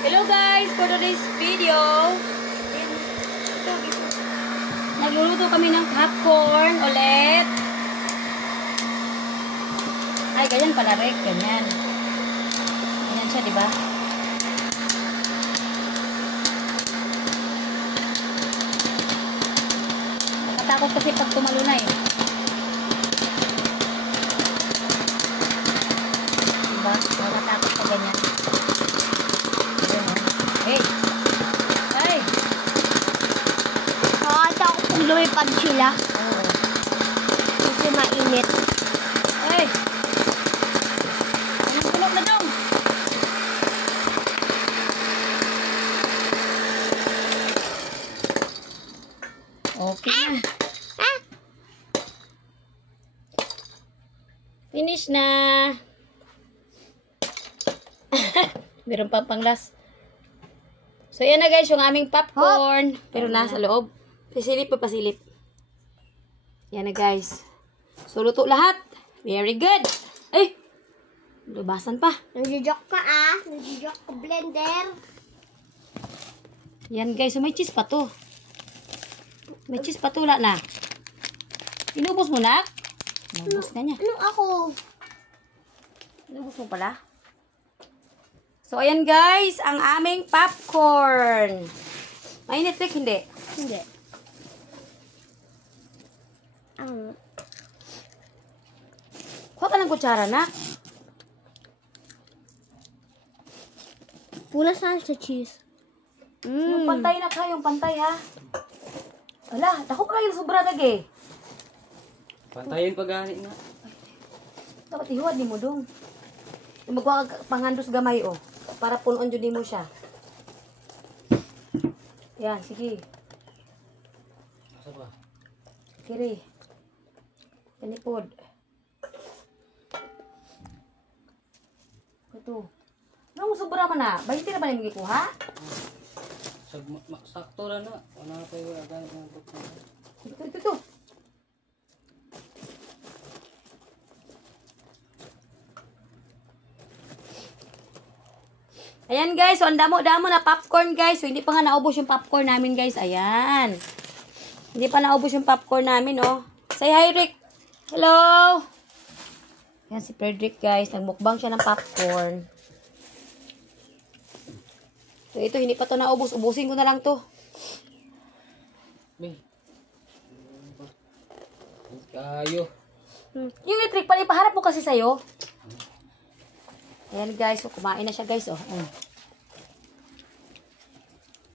Hello guys, for today's video, nagluluto kami ng popcorn ulit. Ay, ganyan pala Rick, ganyan. Ganyan siya, di ba? Nakatakot kasi pag tumalo na eh. Diba? Nakatakot pa ganyan. Hey! Ay! Nakakita ko kung lumipad sila. Oo. Kasi mainit. Ay! Anong tulog na daw? Okay na. Finish na. Meron pa pang last. So, yan na guys, yung aming popcorn. Pero nasa loob. Pasilip pa pasilip. Yan na guys. So, luto lahat. Very good. Ay! Lubasan pa. Nagjijok ka Nagjijok ka blender. Yan guys, so may cheese pa to. May cheese pa to na. Inubos mo na? Inubos na niya. Ano ako? Inubos mo pala? So, ayan guys, ang aming popcorn. Mainit Rick, hindi? Hindi. Kuha ka ng kutsara na. Pulas na sa cheese. Yung pantay na ka, yung pantay ha. Ala, dako ka yung sobra lagi. Pantayin pag-ani nga. Dapat ihuwad ni mo dong. Magkuha ka panghandos gamay oh. Para punon dyan mo siya. Yan, sige. Asa ba? Kiri. Tanipod. Ito. Nung sobra man na. 20 na ba yung magikuha? Sakto na na. Wala na tayo agad ng buksan. Ito. Ayan guys, so ang damo-damo na popcorn guys. So hindi pa nga naubos yung popcorn namin guys. Ayan. Hindi pa naubos yung popcorn namin oh. Say hi Rick. Hello. Ayan si Frederick guys. Nagmukbang siya ng popcorn. So ito, hindi pa to naubos. Ubusin ko na lang to. May. Kayo. Yung electric pala, ipaharap mo kasi sa'yo. Ayan guys, so kumain na siya guys oh.